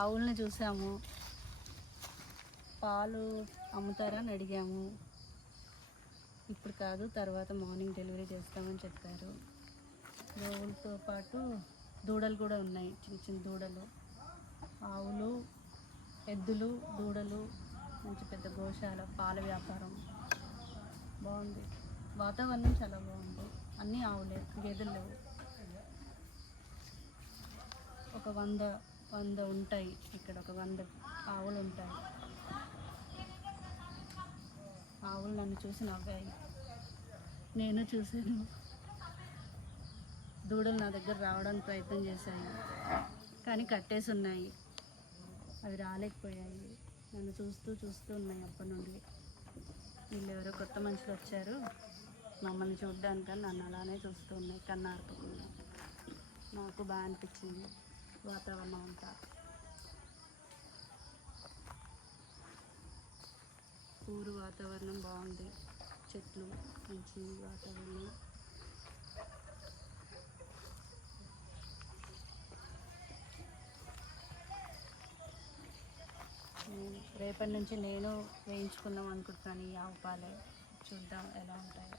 ఆవుల్ని చూసాము. పాలు అమ్ముతారని అడిగాము. ఇప్పుడు కాదు, తర్వాత మార్నింగ్ డెలివరీ చేస్తామని చెప్పారు. గోవులతో పాటు దూడలు కూడా ఉన్నాయి, చిన్న చిన్న దూడలు. ఆవులు, ఎద్దులు, దూడలు, మంచి పెద్ద గోశాల, పాల వ్యాపారం బాగుంది. వాతావరణం చాలా బాగుంది. అన్నీ ఆవులే, గేదెలు లేవు. ఒక 100 ఉంటాయి ఇక్కడ, ఒక 100 ఆవులు ఉంటాయి. ఆవులు నన్ను చూసి నవ్వాయి, నేను చూశాను. దూడలు నా దగ్గర రావడానికి ప్రయత్నం చేశాయి, కానీ కట్టేసి ఉన్నాయి. అవి రాలేకపోయాయి. నన్ను చూస్తూ ఉన్నాయి అప్పటి నుండి. వీళ్ళు ఎవరో కొత్త మనుషులు వచ్చారు మమ్మల్ని చూడ్డానికని నన్ను అలానే చూస్తూ ఉన్నాయి కన్నార్పకుండా. నాకు బాగా అనిపించింది వాతావరణం అంతా. ఊరు వాతావరణం బాగుంది, చెట్లు, మంచి వాతావరణం. రేపటి నుంచి నేను వేయించుకుందాం అనుకుంటున్నాను ఈ ఆవు పాలే. చూద్దాం ఎలా ఉంటాయో.